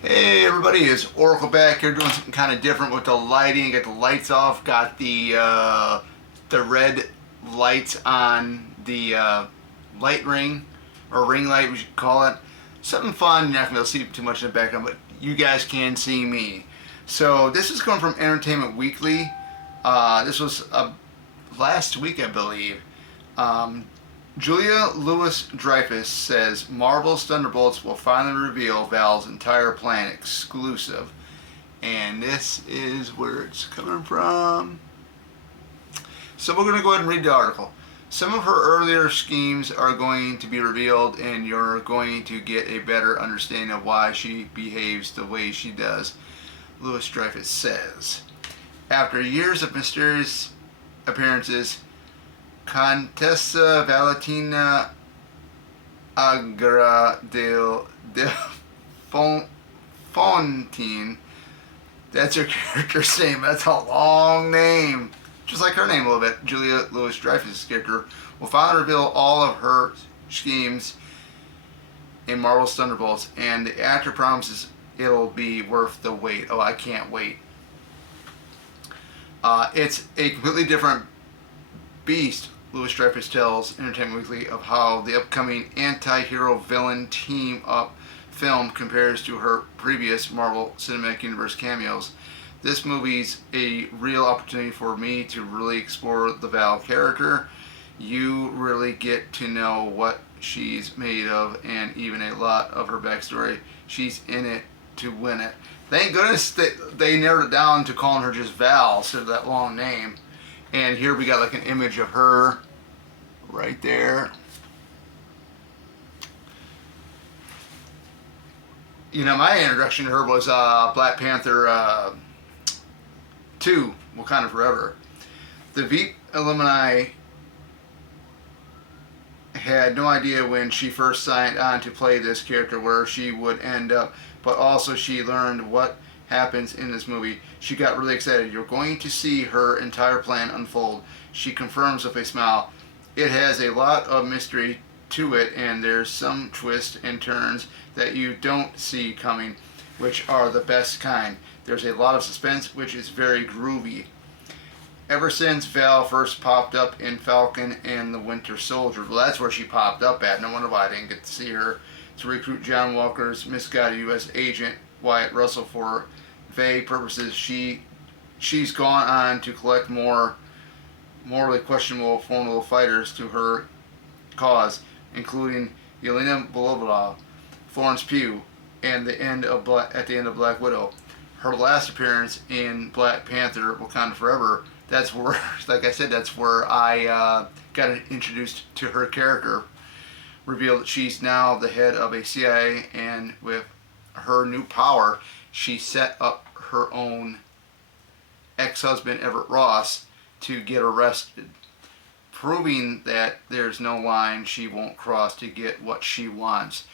Hey everybody, it's Oracle back here doing something kind of different with the lighting. Got the lights off, got the red lights on the light ring, or ring light we should call it. Something fun, you're not going to be able to see too much in the background, but you guys can see me. So this is going from Entertainment Weekly. This was last week, I believe. Um, Julia Louis-Dreyfus says Marvel's Thunderbolts will finally reveal Val's entire plan exclusive. And this is where it's coming from. So we're going to go ahead and read the article. Some of her earlier schemes are going to be revealed, and you're going to get a better understanding of why she behaves the way she does, Louis-Dreyfus says. After years of mysterious appearances, Contessa Valentina Agra de Fontaine, that's her character's name, that's a long name, just like her name a little bit, Julia Louis-Dreyfus' character, will finally reveal all of her schemes in Marvel's Thunderbolts, and the actor promises it'll be worth the wait. Oh, I can't wait. It's a completely different beast. Louis-Dreyfus tells Entertainment Weekly of how the upcoming anti-hero villain team-up film compares to her previous Marvel Cinematic Universe cameos. This movie's a real opportunity for me to really explore the Val character. You really get to know what she's made of and even a lot of her backstory. She's in it to win it. Thank goodness that they narrowed it down to calling her just Val instead of that long name. And here we got like an image of her right there. You know, my introduction to her was Black Panther 2, Wakanda Forever. The Veep alumni had no idea when she first signed on to play this character where she would end up, but also she learned what happens in this movie. She got really excited. You're going to see her entire plan unfold. She confirms with a smile. It has a lot of mystery to it, and there's some twists and turns that you don't see coming, which are the best kind. There's a lot of suspense, which is very groovy. Ever since Val first popped up in Falcon and the Winter Soldier, well, that's where she popped up at. No wonder why I didn't get to see her to recruit John Walker's misguided U.S. agent Wyatt Russell for vague purposes. She's gone on to collect more morally questionable formidable fighters to her cause, including Yelena Belova, Florence Pugh, and at the end of Black Widow. Her last appearance in Black Panther: Wakanda Forever. That's where, like I said, that's where I got introduced to her character. Revealed that she's now the head of a CIA, and with her new power, she set up her own ex-husband Everett Ross to get arrested, proving that there's no line she won't cross to get what she wants.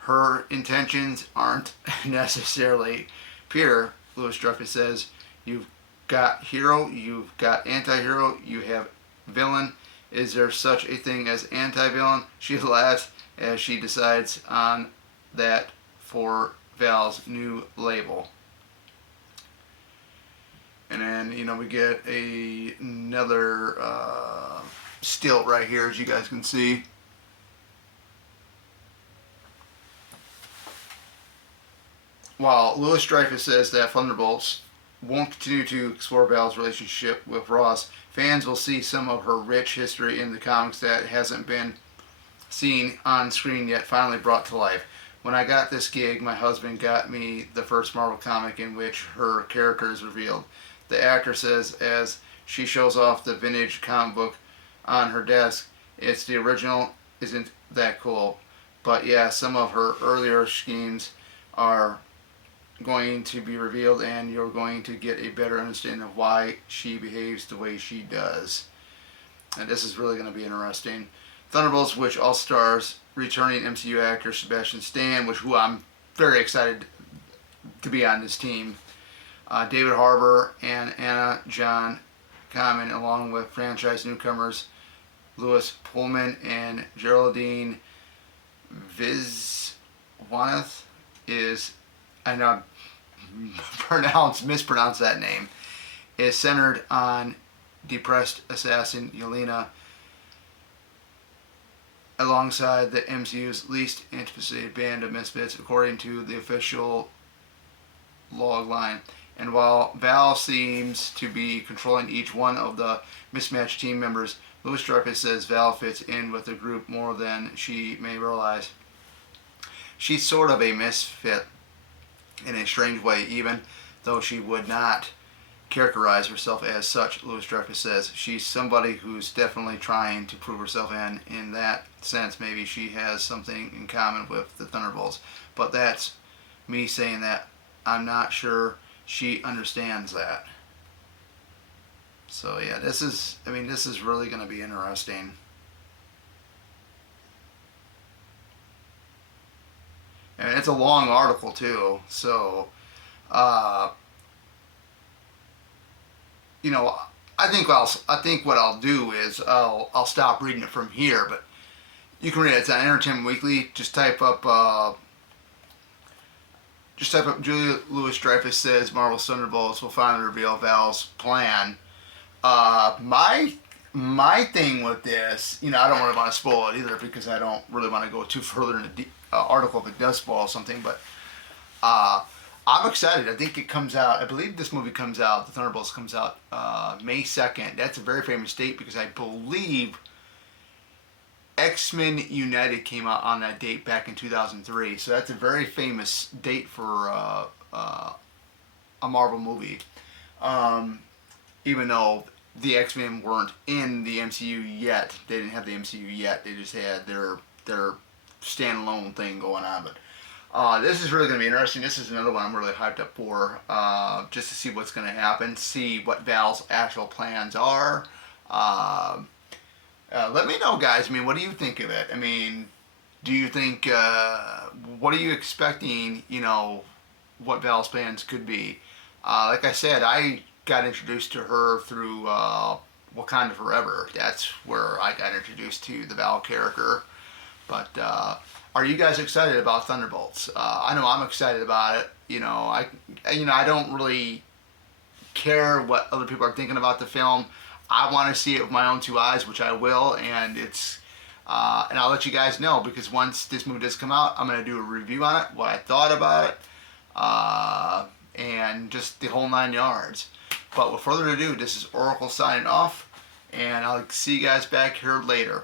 Her intentions aren't necessarily pure. Louis-Dreyfus says, you've got hero, you've got anti-hero, you have villain. Is there such a thing as anti-villain? She laughs as she decides on that for Val's new label. And then, you know, we get another stilt right here, as you guys can see. While Louis-Dreyfus says that Thunderbolts won't continue to explore Val's relationship with Ross, fans will see some of her rich history in the comics that hasn't been seen on screen yet, finally brought to life. When I got this gig, my husband got me the first Marvel comic in which her character is revealed. The actor says as she shows off the vintage comic book on her desk, it's the original, isn't that cool? But yeah, some of her earlier schemes are going to be revealed, and you're going to get a better understanding of why she behaves the way she does. And this is really going to be interesting. Thunderbolts, which all stars returning MCU actor Sebastian Stan, who I'm very excited to be on this team. David Harbour and Anna John Kamen, along with franchise newcomers Louis Pullman and Geraldine Viswanathan, is and mispronounce that name, is centered on depressed assassin Yelena alongside the MCU's least anticipated band of misfits, according to the official logline. And while Val seems to be controlling each one of the mismatched team members, Louis-Dreyfus says Val fits in with the group more than she may realize. She's sort of a misfit in a strange way, even though she would not characterize herself as such, Louis-Dreyfus says. She's somebody who's definitely trying to prove herself, and in that sense, maybe she has something in common with the Thunderbolts. But that's me saying that. I'm not sure she understands that. So yeah, this is really going to be interesting. And it's a long article too, so you know, I think what I'll do is I'll stop reading it from here, but you can read it. It's on Entertainment Weekly. Just type up Julia Louis-Dreyfus says Marvel's Thunderbolts will finally reveal Val's plan. My thing with this, I don't really want to spoil it either, because I don't really want to go too further in the article if it does spoil something. But I'm excited. I think it comes out. I believe this movie comes out. The Thunderbolts comes out May 2nd. That's a very famous date, because I believe X-Men United came out on that date back in 2003. So that's a very famous date for a Marvel movie. Even though the X-Men weren't in the MCU yet. They didn't have the MCU yet. They just had their standalone thing going on. But this is really going to be interesting. This is another one I'm really hyped up for, just to see what's going to happen, see what Val's actual plans are. Let me know, guys. What do you think of it? Do you think, what are you expecting, what Val's plans could be? Like I said, I got introduced to her through Wakanda Forever. That's where I got introduced to the Val character. But are you guys excited about Thunderbolts? I know I'm excited about it. I don't really care what other people are thinking about the film. I want to see it with my own two eyes, which I will, and and I'll let you guys know, because once this movie does come out, I'm going to do a review on it, what I thought about it, and just the whole 9 yards. But with further ado, this is Oracle signing off, and I'll see you guys back here later.